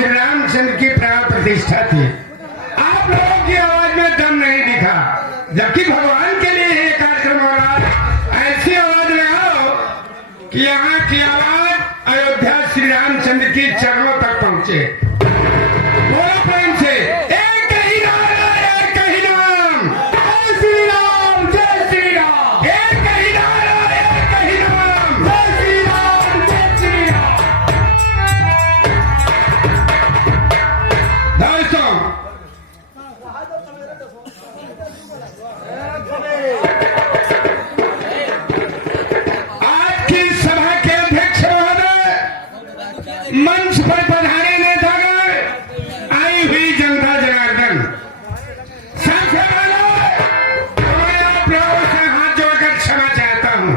श्री रामचंद्र की प्राण प्रतिष्ठा थी। आप लोगों की आवाज में दम नहीं दिखा, जबकि भगवान के लिए ये कार्यक्रम हो रहा है। ऐसी आवाज लगाओ कि यहाँ की आवाज अयोध्या श्री रामचंद्र की चरणों तक पहुंचे। बोलो प्रेम से, एक ही नारा, एक ही नाम, जय श्री राम, जय श्री राम। एक ही नारा, एक ही नाम, जय श्री राम, जय श्री राम। दोस्तों, आज की सभा के अध्यक्ष महोदय, मंच पर पधारे नेतागण, आई हुई जनता जनार्दन, सबसे पहले मैं आप लोगों से हाथ जोड़कर क्षमा चाहता हूं।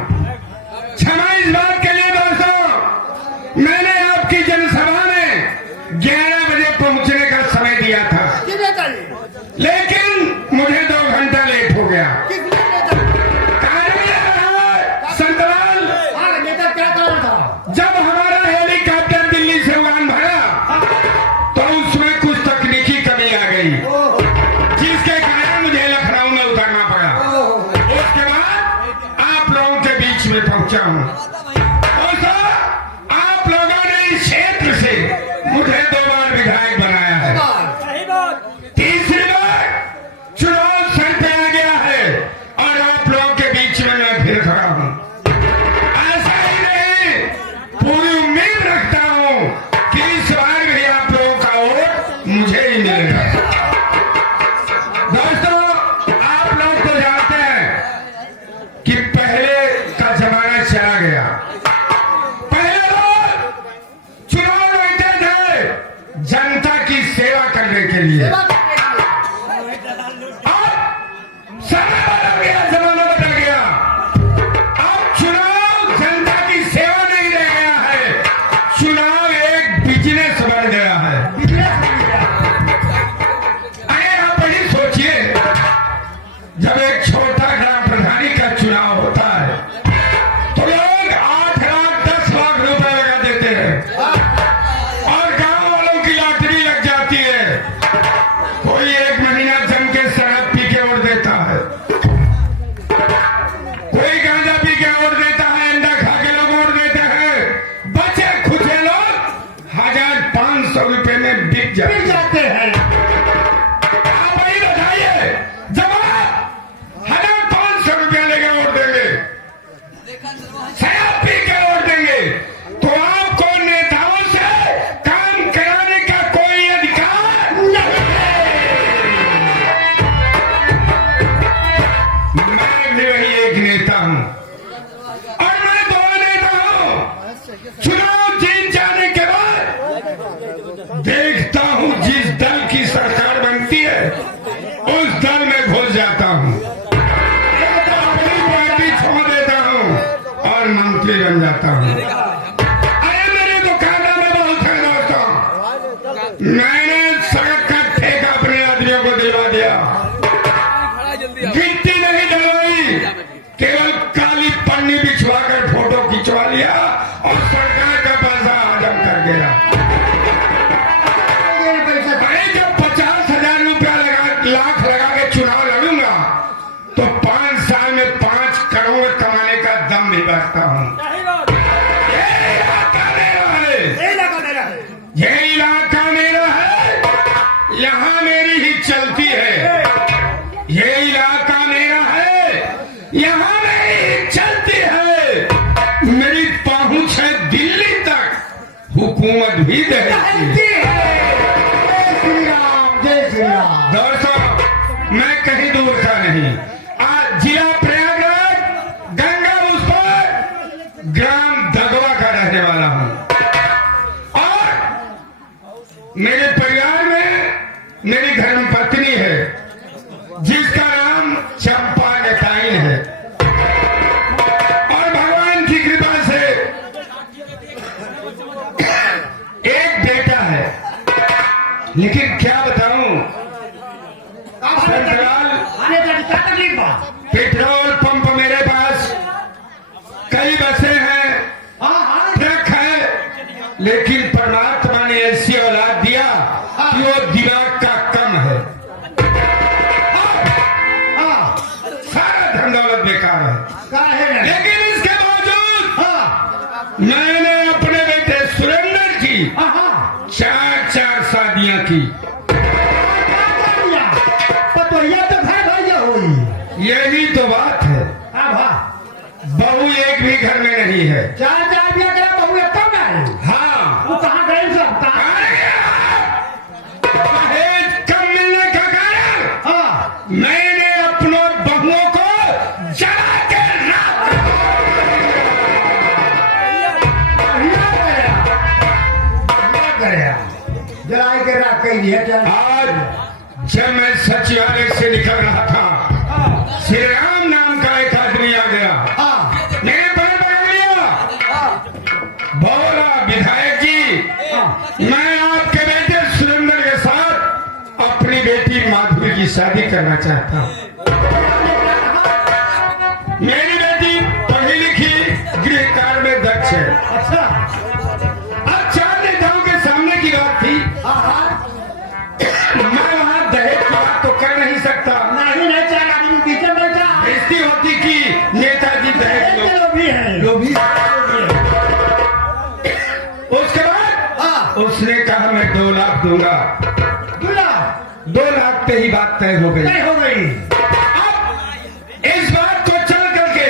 क्षमा इस बात के लिए दोस्तों, मैंने आपकी जनसभा में 11 बजे पहुंचने का समय दिया था, लेकिन मुझे 2 घंटा लेट हो गया। जब हमारा हेलीकॉप्टर दिल्ली से उड़ान भरा तो उसमें कुछ तकनीकी कमी आ गई, जिसके कारण मुझे लखनऊ में उतरना पड़ा। उसके बाद आप लोगों के बीच में पहुंचा हूं। दोस्तों, आप लोगों ने इस क्षेत्र से मुझे 2 बार विधायक बनाया है, तीसरी बार चुनाव सर पे आ गया है और आप लोगों के बीच में मैं फिर खड़ा हूं। ऐसा ही नहीं, पूरी उम्मीद रखता हूं कि इस बार भी आप लोगों का वोट मुझे ही मिलेगा। दोस्तों, आप लोग तो जानते हैं कि पहले का जमाना चला गया। पहले लोग चुनाव लड़ते थे जनता की सेवा करने के लिए। समय बदल गया, जमाना बदल गया। अब चुनाव जनता की सेवा नहीं रह गया है, चुनाव एक बिजनेस बन गया है। अरे आप बड़ी सोचिए, जब एक छोटा ग्राम प्रधानी का चुनाव होता है तो लोग 8 लाख 10 लाख रुपए लगा देते हैं और गांव वालों की लॉटरी लग जाती है। कोई 1 महीना जम के शराब पी के वोट देता है, कोई गांजा पी के वोट देता है, अंडा खा के लोग वोट देते हैं। बचे खुचे लोग 1500 रुपए में बिक जाते हैं। आप वही बताइए, जब आप 1500 रुपया लेके वोट देंगे, शराब पी के वोट देंगे, तो आपको नेताओं से काम कराने का कोई अधिकार नहीं है। मैं भी वही एक नेता हूं और मैं 2 नेता हूं। चुनाव जीत जाने के बाद देखता हूं जिस दल की सरकार बनती है उस दल में घुस जाता हूं, अपनी पार्टी छोड़ देता हूं और मंत्री बन जाता हूं। अरे मेरे दुकानदार में बहुत है दोस्तों, मैंने सड़क का ठेका अपने आदमियों को दिलवा दिया। गिट्टी नहीं डलवाई, केवल काली पन्नी बिछवाकर फोटो खिंचवा लिया और सरकार का पैसा हजम कर गया। अरे जब 50,000 रुपया लाख लगा के चुनाव लड़ूंगा तो 5 साल में 5 करोड़ कमाने का दम भी रखता हूं। ये इलाका मेरा है, ये इलाका मेरा है, यहाँ मेरी ही चलती है। ये इलाका मेरा है, यहाँ मेरी ही चलती है। मेरी पहुंच है दिल्ली तक, हुकूमत भी देती है। दोस्तों, मैं कहीं दूर का नहीं, आज जिला प्रयागराज, गंगा उस पर, ग्राम दगवा का रहने वाला हूं और मेरे परिवार में मेरी धर्मपत्नी है जिसका नाम चंपा नेताइन है और भगवान की कृपा से एक बेटा है। लेकिन क्या बताऊं, पेट्रोल पंप मेरे पास, कई बसें हैं, ट्रक है, लेकिन परमात्मा ने ऐसी औलाद दिया मैंने अपने बेटे सुरेंद्र की 4 शादियां की। पतोहिया तो घर भैया हुई। यही तो बात है। बहू एक भी घर में नहीं है। 4 बिया करा बहू एक कम है। हाँ, वो कहाँ गए सब? दहेज कम मिलने का कारण मैंने अपनों बहुओं को जला के राख जलाई के राख कही है। आज जब मैं सचिवालय से निकल रहा था, श्री राम नाम का एक आदमी आ गया। मैंने पैर पकड़ लिया, बोला विधायक जी, मैं आपके बेटे सुरेंद्र के साथ अपनी बेटी माधुरी की शादी करना चाहता हूँ। मेरी बेटी पढ़ी लिखी गृह कार्य में दक्ष है। अच्छा, अब 4 नेताओं के सामने की बात थी। मैं वहाँ दहेज की बात तो कर नहीं सकता। नहीं 4 आदमी पीछे बैठा। बेइज्जती होती कि नेताजी दहेज लोभी है। लोभी। उसके बाद उसने कहा मैं 2 लाख दूंगा। 2 लाख पे ही बात तय हो गई। अब इस बात को चल करके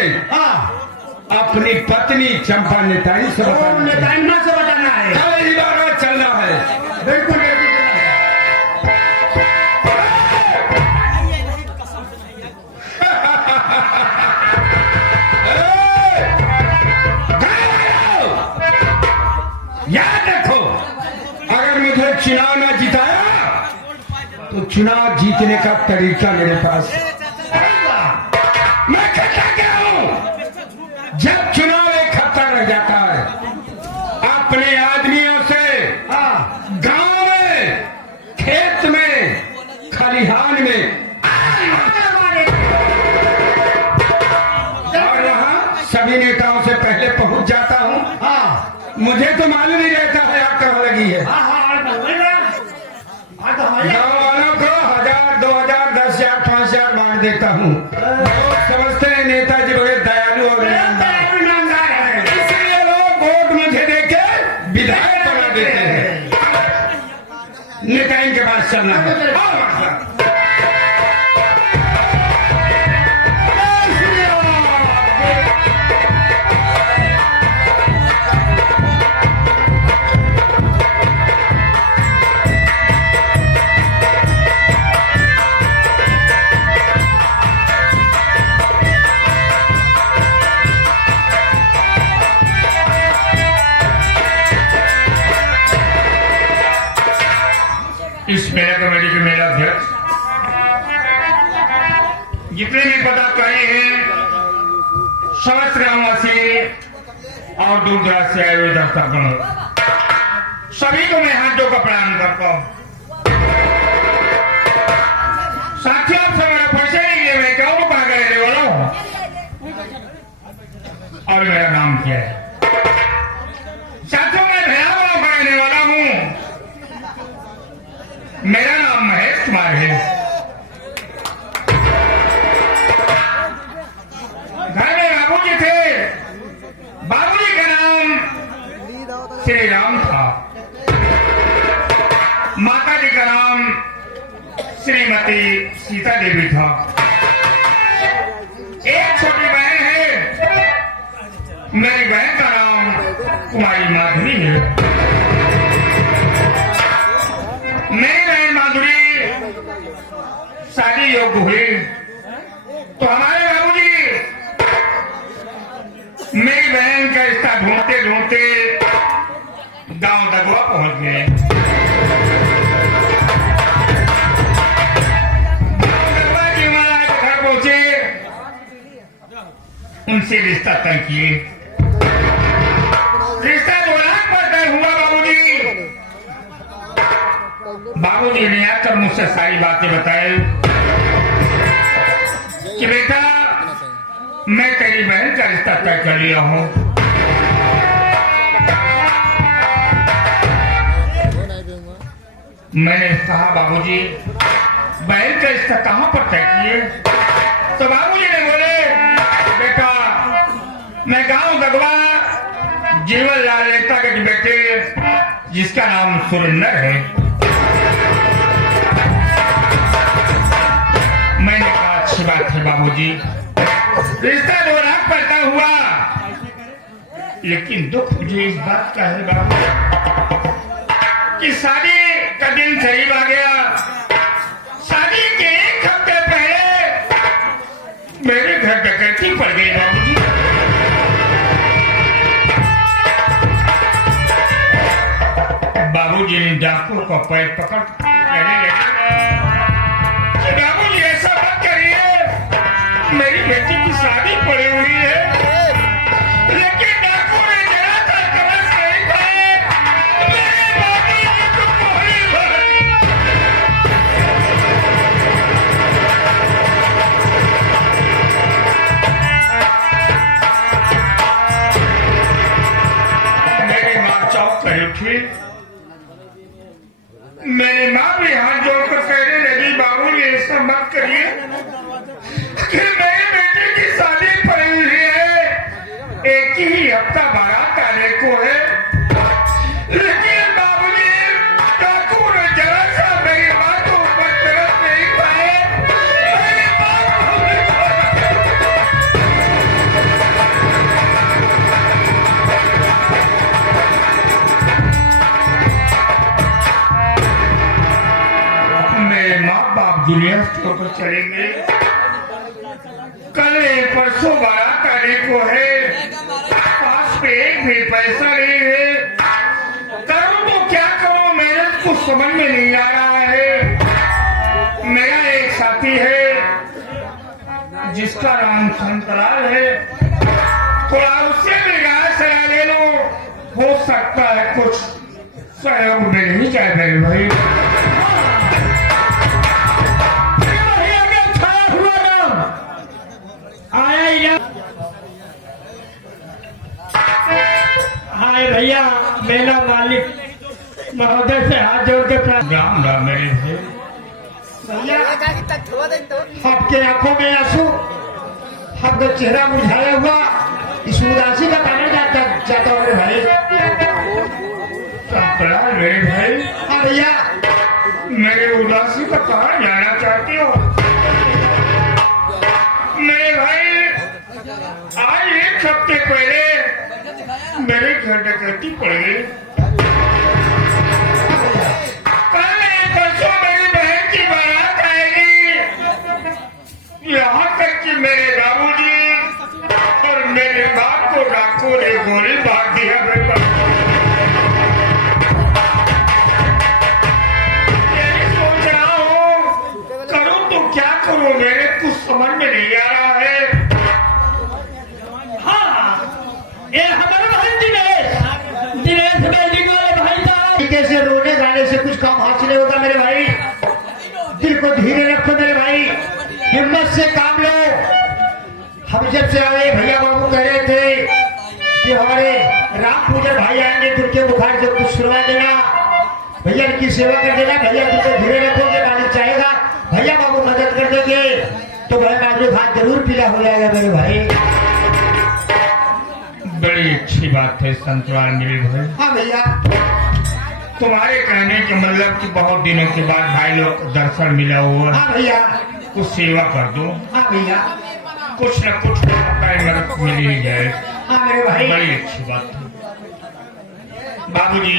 अपनी पत्नी चंपा नेताई से बताना है। अब इस बार चलना है। बिल्कुल याद रखो, अगर मुझे चुनाव न जिताया तो चुनाव जीतने का तरीका मेरे पास है। मैं कहता क्या हूं, जब चुनाव एक हफ्ता रह जाता है, अपने आदमियों से गांव में, खेत में, खलिहान में और वहां सभी नेताओं से पहले पहुंच जाता हूं। मुझे तो मालूम नहीं रहता है आप कहाँ लगी है। गाँव वालों को 1000, 2000, 10,000, 5,000 बांट देता हूँ। लोग समझते हैं नेताजी बड़े दयालु और ईमानदार हैं, इसलिए लोग वोट मुझे देके विधायक बना देते हैं। नेताओं के पास चलना है। इस मेला कमेटी के मेला अध्यक्ष, जितने भी पदाधिकारी हैं, समस्त ग्रामवासी और दूर दराज से आए हुए दर्शकों, सभी को मैं हाथ जोड़कर प्रणाम करता हूँ। साथियों, आपसे मेरा परिचय नहीं किया, मैं क्या हूँ, कहाँ का रहने वाला हूँ और मेरा नाम क्या है। साथियों, मैं भयावह का रहने वाला हूँ। मेरा नाम महेश कुमार है। घर में बाबूजी थे। बाबूजी का नाम श्री राम था। माता जी का नाम श्रीमती सीता देवी था। एक छोटी बहन है। मेरी बहन का नाम कुमारी माधुरी है। मेरी बहन माधुरी शादी योग्य हुई तो हमारे बाबूजी मेरी बहन का रिश्ता ढूंढते ढूंढते गांव दगवा पहुंच गए। दगवा जी महाराज के घर पहुंचे, उनसे रिश्ता तय किए। रिश्ता 2 लाख पर तय हुआ। बाबूजी ने आकर मुझसे सारी बातें बताई कि बेटा, मैं तेरी बहन का रिश्ता तय कर लिया हूँ। मैंने कहा बाबूजी, बहन का रिश्ता कहाँ पर तय किए? तो बाबूजी ने बोले, बेटा, मैं गांव दगवा जीवनलाल नेता के बेटे जिसका नाम सुरेंद्र है। मैंने कहा अच्छी बात है बाबूजी, रिश्ता दो रात पड़ता हुआ, लेकिन दुख मुझे इस बात का है बाबू कि शादी का दिन करीब आ गया। शादी के एक हफ्ते पहले मेरे घर डकैती पड़ गई बाबूजी। बाबूजी ने डाकू को पैर पकड़ कहने लगे कि बाबूजी ऐसा मत करिए, मेरी बेटी की शादी पड़ी हुई है। लेकिन डाकू ने जरा सा कमर नहीं खाए, मेरे बाबूजी को गोली मारी। मेरी माँ चौंक कर उठी। मेरी माँ भी हाथ जोड़कर कहने लगी बाबूजी ऐसा मत करिए कि मेरे बेटे की शादी पड़ी हुई है, एक ही हफ्ता 12 तारीख को है। लेकिन बाबूजी डाकू ने जरा सा मेरी माँ को ऊपर तरफ नहीं पाए, मेरी माँ को भी मेरे माँ बाप दुनिया छोड़कर चले गए। कल परसों 12 तारीख को है, पास में एक भी पैसा नहीं है। करूँ तो क्या करूँ, मेरे कुछ समझ में नहीं आ रहा है। मेरा एक साथी है जिसका नाम संतलाल है, थोड़ा उससे भी राय सलाह ले लो, हो सकता है कुछ सहयोग मिल ही जाए मेरे भाई। हाय भैया, मेला मालिक महोदय से हाथ जोड़ के राम राम मेरे भाई। भैया आपके आंखों में आंसू, आपका चेहरा मुरझाया हुआ, इस उदासी का कारण जाता हूँ मेरे भाई। संतलाल मेरे भाई। हाँ भैया, मेरे उदासी का कहाँ जाना चाहती हो मेरे भाई? आज एक हफ्ते पहले मेरे घर डकैती पड़ गई। कल परसों मेरी बहन की बारात आएगी, यहाँ तक कि मेरे बाबूजी और मेरे बाप को डाकू ने गोली मार दिया। यही सोच रहा हूँ, करूँ तो क्या करूँ, मेरे कुछ समझ में नहीं आ रहा है। ये हमारे भाई दिनेश बिल्डिंग वाले भाई साहब, तरीके से रोने गाने से कुछ काम हासिल नहीं होगा मेरे भाई। दिल को धीरे रखो मेरे भाई, हिम्मत से काम लो। हम जब से आए भैया बाबू कह रहे थे कि हमारे राम पूजन भाई आएंगे, तो उनके बुखार से कुछ सुनवा देना, भैया की सेवा कर देना। भैया दिल को धीरे रखोगे, मालिक चाहेगा भैया बाबू मदद कर देंगे तो भाई माजू भात जरूर पीला हो जाएगा मेरे भाई। बड़ी अच्छी बात है संतलाल मेरे भाई। हाँ भैया, तुम्हारे कहने के मतलब कि बहुत दिनों के बाद भाई लोग को दर्शन मिला हुआ, हाँ भैया, कुछ सेवा कर दो, हाँ भैया, कुछ न कुछ मदद मिल ही जाए। हाँ मेरे भाई। बड़ी अच्छी बात है बाबूजी।